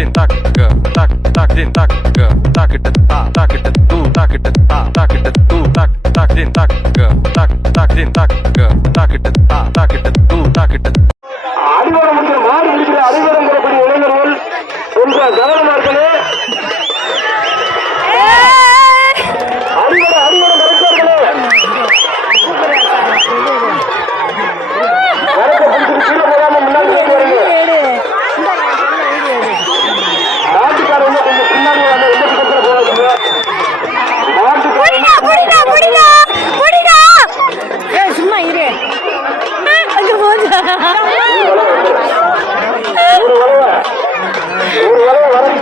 din tak go tak tak din tak go tak it ta tak it tu tak it ta tak it tu tak tak din tak go tak tak din tak go tak it ta tak it tu tak it அடிவரம் முடிக்கிற மாறி முடிக்கிற அடிவரம் பெறக்கூடிய இளைஞர்கள் என்ற கவனமார்களே அடிவர அங்க போடா ஒரு வளைவ ஆகாது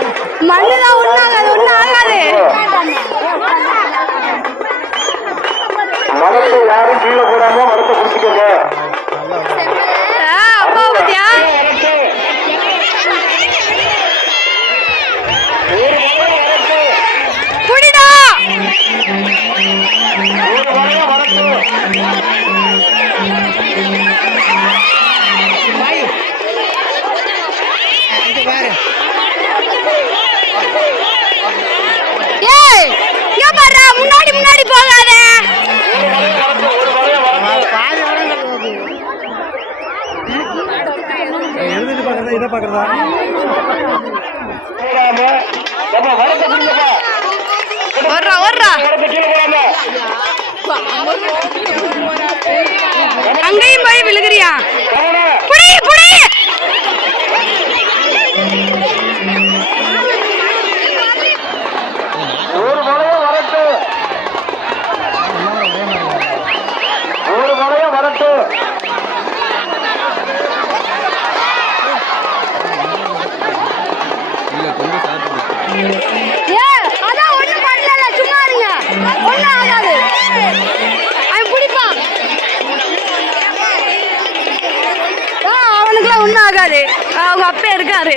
மரத்தை யாரும் கீழே போடாம மரத்தை குடிச்சுக்கோங்க போடாம நம்ம வரத்தை பிடிங்கப்பா ஏ ஆகாது. அவனுக்குலாம் ஆகாது. அவங்க அப்பா இருக்காரு.